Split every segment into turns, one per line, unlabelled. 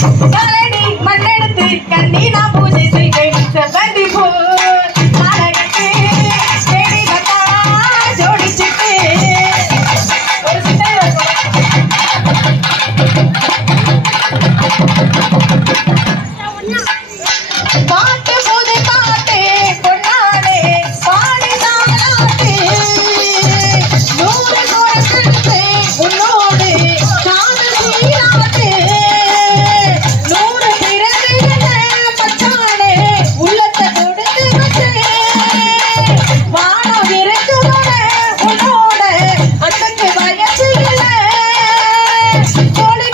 கரடி மண்ணெடுத்து கண்ணீனா பூஜை செய்தேன் செவ்வந்தி பூ Thank you. Holy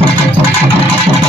そうそうそう。